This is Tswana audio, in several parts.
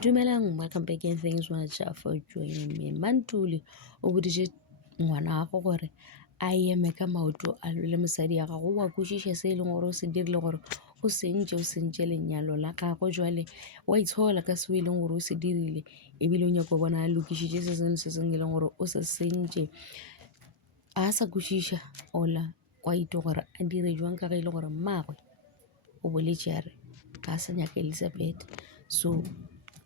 Dumelang, welcome back and thanks so much for joining me. Mantuli o boditse ngwana wa go gore a eme ka maoto a lole mosadi ya gago wa kwešiša se e leng gore o se dirile gore o sentše lenyalo la gago jwale wa itshola ka seo e leng gore o se dirile ebile o nyaka o bona a lokišitše se sengwe se sengwe e leng gore o se sentše a sa kwešiša ola kwa ito gore a dire jwang ka ge e le gore mmagwe o boletše a re ga a sa nyaka Elizabeth. So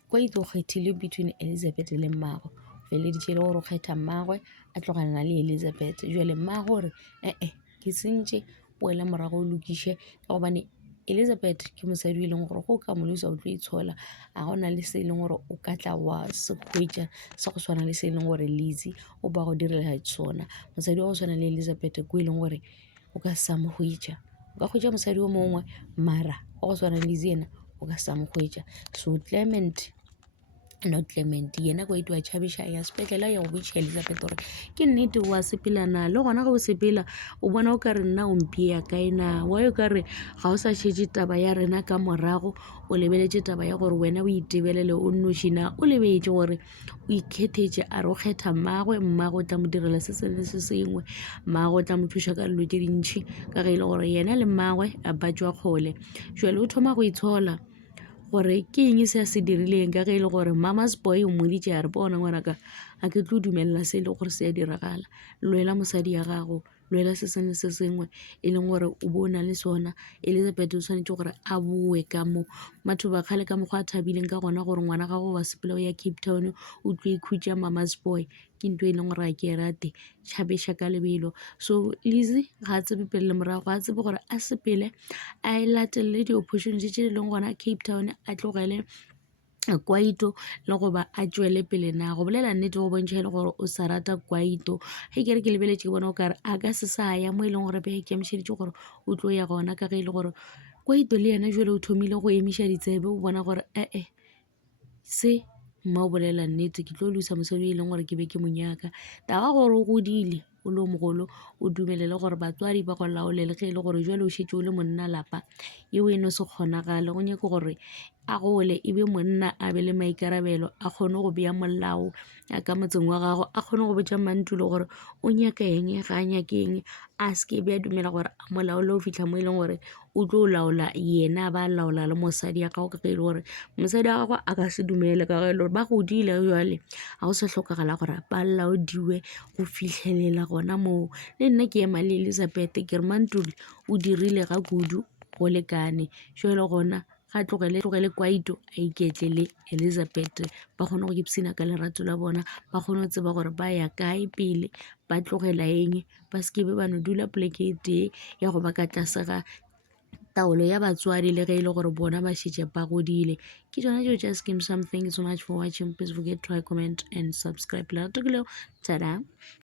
kwa ito o kgethile between Elizabeth le mmagwe feleditše le gore o kgetha mmagwe a tlogalana le Elizabeth jwale mmagwe gore ke sentše boela morago o lokiše ka gobane Elizabeth ke mosadi e leng gore go ka molosa o tlo itshola a gona le se e leng gore o ka tla wa se hwetša sa go swana le se e leng gore Lizzy o ba go direla sona. Mosadi wa go swana le Elizabeth ko e leng gore o ka sa mo hwetša o ka hwetša mosadi o mongwe mara wa go swana le Lizzy ena o ka sa mo hwetša. So Clement yena kwa ito a tšhabiša ya sepetlele ya go botšiša Elizabeth gore ke nnete wa sepela na le gona ga o sepela o bona o ka re nna o mpea kae na wa yo ka re ga o sa šetše taba ya rena ka morago o lebeletše taba ya gore wena o itebelele o nnoši na o lebetše gore o ikgethetše a re o kgetha mmagwe o tla mo direla se sengwe le se sengwe mmagwe o tla mo thuša ka dilo tše dintšhi ka ge e le gore yena le mmagwe a batšwa kgole jwale o thoma go itshola gore ke eng se a se dirileng ka ge e le gore mama's boy o moditše a re bona ngwanaka a ke tlo dumelela se e le gore se a diragala lwela mosadi ya gago lwela se sengwe le se sengwe e leng gore o bona le sona. Elizabeth o tshwanetse gore a boe ka mo batho ba kgale ka mokgwa a thabileng ka gona gore ngwana gago wa sepela o ya Cape Town o tlo ikhutša mama's boy ke ntho e leng gore a ke rate tšhabiša ka lebelo. So Lizzy ga a tsebe pele le morago a tsebe gore a sepele a e latelele di-opportunity tše di leng gona Cape Town a tlogele kwaito le goba a tšwele pele na go bolela nnete go bontšha e le gore o sa rata kwaito ge ke re ke lebeletše ke bona o kare a ka se sa ya mo e leng gore be ikemišeditše gore o tlo ya gona ka ge e le gore kwaito le yena jwale o thomile go emiša ditsebe o bona gore se mma o bolela nnete ke tlo lusa mosadi e leng gore ke be ke monyaka taba gore o godile o le mogolo o dumelele gore batswadi ba go laolele ge e le gore jwale o šetše o le monna lapa yeo e no se kgonagale go nyake gore a gole e be monna a be le maikarabelo a kgone go bea molao ka motseng wa gago a kgone go botša Mantuli gore o nyaka eng ga a nyake eng a seke be a dumela gore a molao le o fitlha mo e leng gore o tlo laola yena ba laola le mosadi ya gago ka ge e le gore mosadi wa gago a ka se dumele ka ge e le gore ba godile jwale ga o se tlhokagala gore ba laodiwe go fitlhelela gona moo. Le nna ke ema le Elizabeth ke re Mantuli o dirile ga kudu go lekane jwale gona ga tlogele kwaito a iketle le Elizabeth ba kgone go ipsina ka lerato la bona ba kgone go tseba gore ba ya kae pele ba tlogela eng ba sekebe ba no dula poleke tee ya go ba ka tlase ga taolo ya batswadi le ge e le gore bona ba šetše ba godile ke tsona tšeo tša Skeem Saam. Thank you so much for watching. Please forget to like, comment and subscribe. Tada.